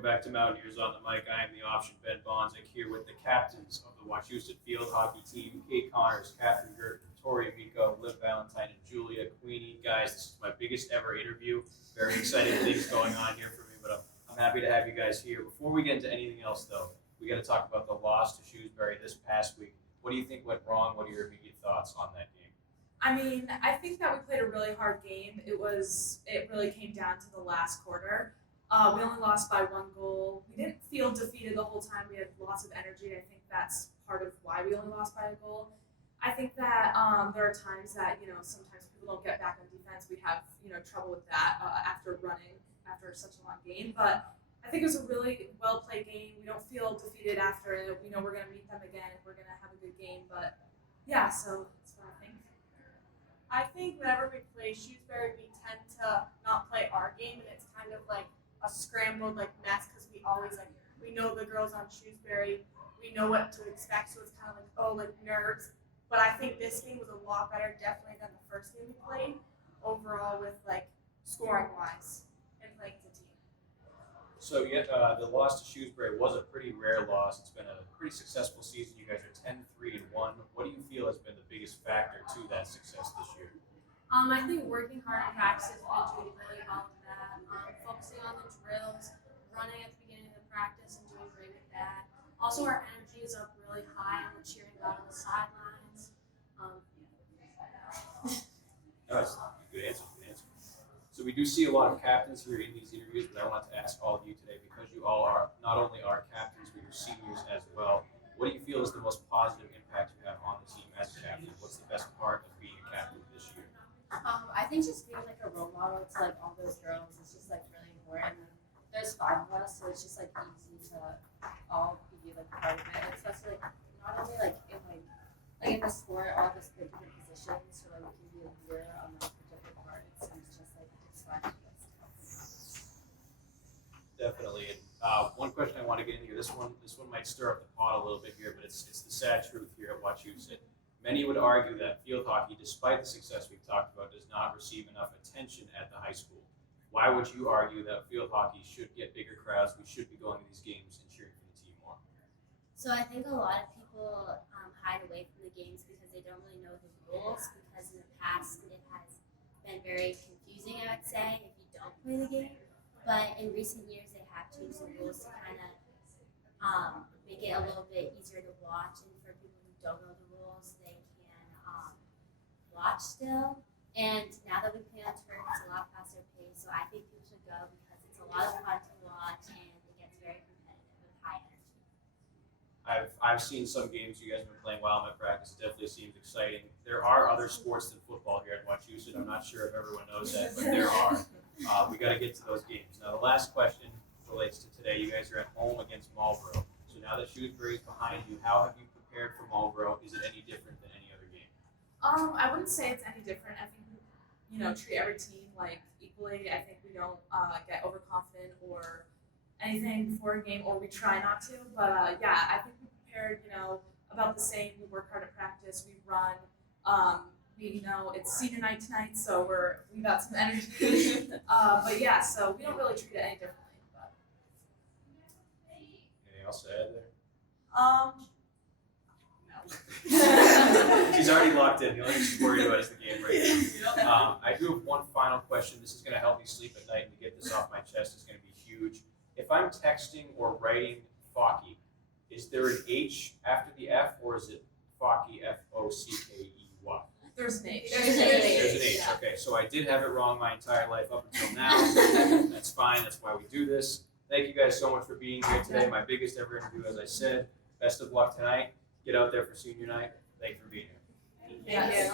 Welcome back to Mountaineers on the mic. I am the option Ben Bonzik here with the captains of the Wachusett field hockey team, Kate Connors, Catherine Gert, Tori Vico, Liv Valentine, and Julia Queenie. Guys, this is my biggest ever interview. Very exciting things going on here for me, but I'm happy to have you guys here. Before we get into anything else, though, we got to talk about the loss to Shrewsbury this past week. What do you think went wrong? What are your immediate thoughts on that game? I mean, I think that we played a really hard game. It really came down to the last quarter. We only lost by 1 goal. We didn't feel defeated the whole time. We had lots of energy. I think that's part of why we only lost by a goal. I think that there are times that, sometimes people don't get back on defense. We have, trouble with that after such a long game. But I think it was a really well-played game. We don't feel defeated after it. We know we're going to meet them again. We're going to have a good game. But, yeah, so that's what I think. I think whenever we play Shrewsbury, we tend to not play our game, and it's kind of like a scrambled mess because we always we know the girls on Shrewsbury, we know what to expect, so it's kind of nerves. But I think this game was a lot better, definitely, than the first game we played overall with scoring wise and playing as a team. So the loss to Shrewsbury was a pretty rare loss. It's been a pretty successful season. You guys are 10-3-1. What do you feel has been the biggest factor to that success this year? I think working hard in practice has been doing really well with that. Focusing on the drills, running at the beginning of the practice, and doing great with that. Also, our energy is up really high, and we're cheering out on the sidelines. That's good answer. So we do see a lot of captains here in these interviews, but I wanted to ask all of you today, because you all are not only our captains, but you're seniors as well. What do you feel is the most positive impact you have on the team as a captain? What's the best part of being a captain this year? I think just being a role model to all those girls is just really important. There's 5 of us, so it's just easy to all be part of it. And especially not only in the sport, all the different positions, so we can be a leader on for different parts, and it's just it's fun. Definitely. And one question I want to get into here. This one might stir up the pot a little bit here, but it's the sad truth here at Wachusett. Many would argue that field hockey, despite the success we've talked about, does not receive enough attention at the high school. Why would you argue that field hockey should get bigger crowds? We should be going to these games and cheering for the team more. So I think a lot of people hide away from the games because they don't really know the rules, because in the past it has been very confusing, I would say, if you don't play the game. But in recent years they have changed the rules to kind of make it a little bit easier to watch, and for people who don't know the rules, they can watch still. And now that we play on turf, it's a lot faster pace, so I think people should go because it's a lot of fun to watch and it gets very competitive with high energy. I've seen some games you guys have been playing while I'm at practice. It definitely seems exciting. There are other sports than football here at Wachusett. I'm not sure if everyone knows that, but there are. We got to get to those games. Now, the last question relates to today. You guys are at home against Marlborough. So now that Shrewsbury is behind you, how have you prepared for Marlborough? Is it any different than any other game? I wouldn't say it's any different. I think we, treat every team equally. I think we don't get overconfident or anything before a game, or we try not to. But I think we prepared, about the same. We work hard at practice. We run. It's senior night tonight, so we got some energy. But yeah, so we don't really treat it any differently. But. Anything else to add there? No. She's already locked in. The only thing she's worried about is the game right now. I do have one final question. This is going to help me sleep at night, and to get this off my chest is going to be huge. If I'm texting or writing Fockey, is there an H after the F, or is it Fockey, Fockey? There's an H. There's an H. There's an H. Yeah. Okay, so I did have it wrong my entire life up until now. That's fine. That's why we do this. Thank you guys so much for being here today. My biggest ever interview, as I said. Best of luck tonight. Get out there for senior night. Thank you for being here. Yes.